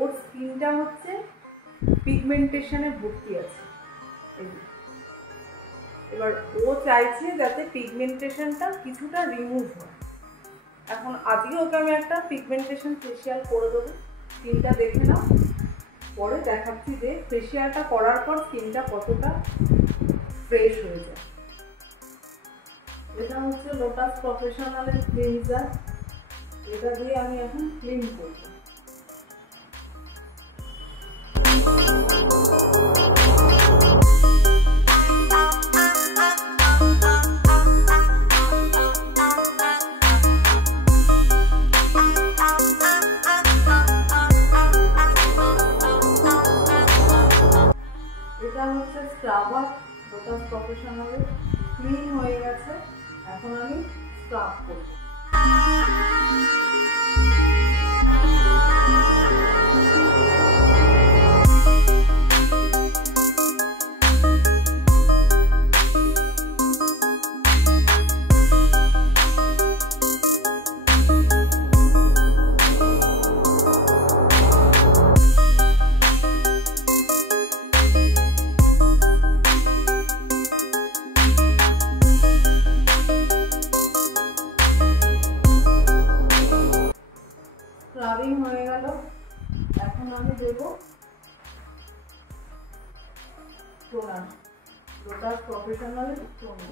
ওর স্কিনটা হচ্ছে পিগমেন্টেশনে ভর্তি আছে। এবার ও চাইছে যাতে পিগমেন্টেশনটা কিছুটা রিমুভ হয়। এখন আজকে ওকে আমি একটা পিগমেন্টেশন ফেসিয়াল করে দেবো। স্কিনটা দেখে নাও, পরে দেখাচ্ছি যে ফেসিয়ালটা করার পর স্কিনটা কতটা ফ্রেশ হয়ে যায়। এটা হচ্ছে লোটাস প্রফেশনালের ক্লিনজার, এটা দিয়ে আমি এখন ক্লিন করব। এটা হচ্ছে স্ক্রাবার লোটাস প্রফেশনালের, ক্লিন হয়ে গেছে। এখন আমি স্ক্রাব করব। স্ক্রাবিং হয়ে গেল, এখন আমি দেব টোনার, লোটাস প্রফেশনালের টোনার।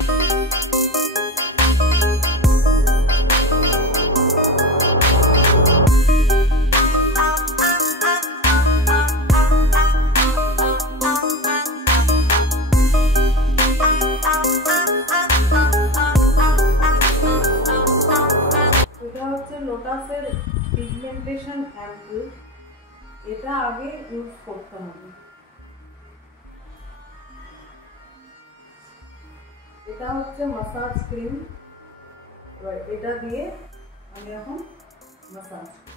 এটা হচ্ছে লোটাসের পিগমেন্টেশন অ্যাম্পুল, এটা আগে ইউজ করতে হবে। এটা হচ্ছে মাসাজ ক্রিম, এবার এটা দিয়ে আমি এখন মাসাজ করি।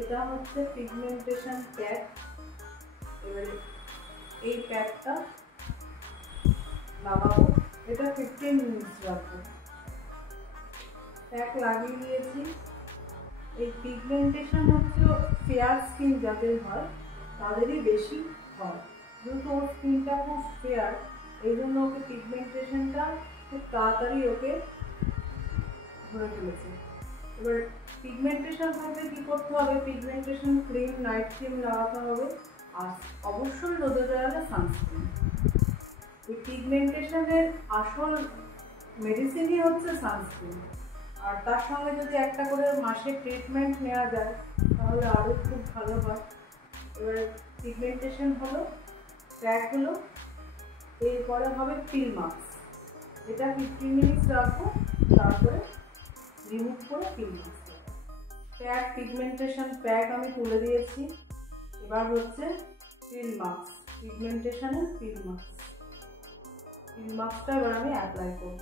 এটা হচ্ছে পিগমেন্টেশন প্যাক। এবারে এই প্যাকটা লাগাবো, এটা 15 মিনিট রাখবো। প্যাক লাগিয়ে দিয়েছি। এই পিগমেন্টেশন হচ্ছে ফেয়ার স্কিন যাদের হয় তাদেরই বেশি হয়, যেহেতু ওর স্কিনটা খুব ফেয়ার, এই জন্য ওকে পিগমেন্টেশনটা খুব তাড়াতাড়ি ওকে ধরে ফেলেছে। এবার পিগমেন্টেশন হতে কী করতে হবে, পিগমেন্টেশন ক্রিম, নাইট ক্রিম লাগাতে হবে, আর অবশ্যই রোদে দাঁড়ালে সানস্ক্রিন। এই পিগমেন্টেশনের আসল মেডিসিনই হচ্ছে সানস্ক্রিন, আর তার সঙ্গে যদি একটা করে মাসে ট্রিটমেন্ট নেওয়া যায় তাহলে আরও খুব ভালো হয়। এবার পিগমেন্টেশন হলো, প্যাক হলো, এরপরে হবে পিল মাস্ক। এটা 15 মিনিট রাখবো, তারপরে রিমুভ করে পিল মাস্ক। প্যাক পিগমেন্টেশন প্যাক আমি তুলে দিয়েছি। এবার হচ্ছে পিল মাস্ক, পিগমেন্টেশনের পিল মাস্ক। পিল মাস্কটা এবার আমি অ্যাপ্লাই করব।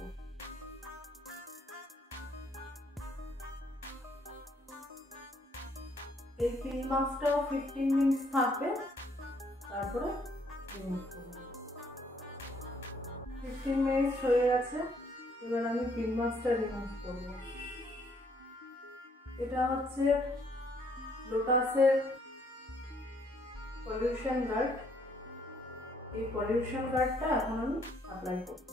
এই পিল মাস্কটাও 15 মিনিট থাকবে, তারপরে রিমুভ করব। 15 মিনিট হয়ে গেছে। এবার আমি পিন মাস্কটা রিমুভ করব। এটা হচ্ছে লোটাসের পলিউশন গার্ড। এই পলিউশন গার্ডটা এখন আমি অ্যাপ্লাই করব।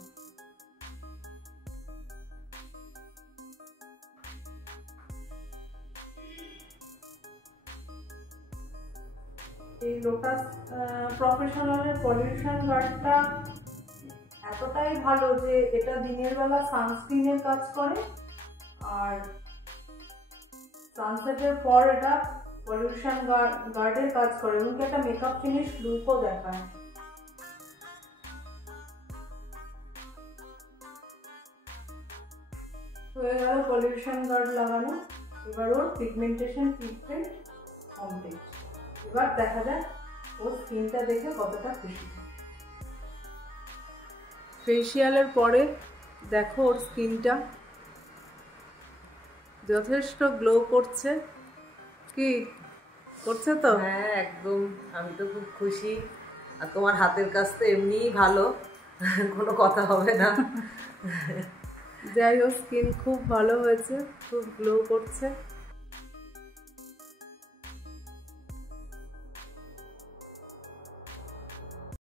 এই লোটাস প্রফেশনালের পলিউশন গার্ডটা এতটাই ভালো যে এটা দিনের বেলা সানস্ক্রিনের কাজ করে, আর সানসেটের পর এটা পলিউশন গার্ডের কাজ করে এবং একটা মেকআপ ফিনিশ লুকও দেখায়। হয়ে গেল পলিউশন গার্ড লাগানো। এবার ওর পিগমেন্টেশন ট্রিটমেন্ট কমপ্লিট। এবার দেখা যাক ওর স্কিনটা দেখে কতটা খুশি। ফেসিয়ালের পরে দেখো ওর স্কিনটা যথেষ্ট গ্লো করছে। কি করছে তো? হ্যাঁ একদম, আমি তো খুব খুশি। আর তোমার হাতের কাজ তো এমনিই ভালো, কোনো কথা হবে না। যাই হোক, স্কিন খুব ভালো হয়েছে, খুব গ্লো করছে।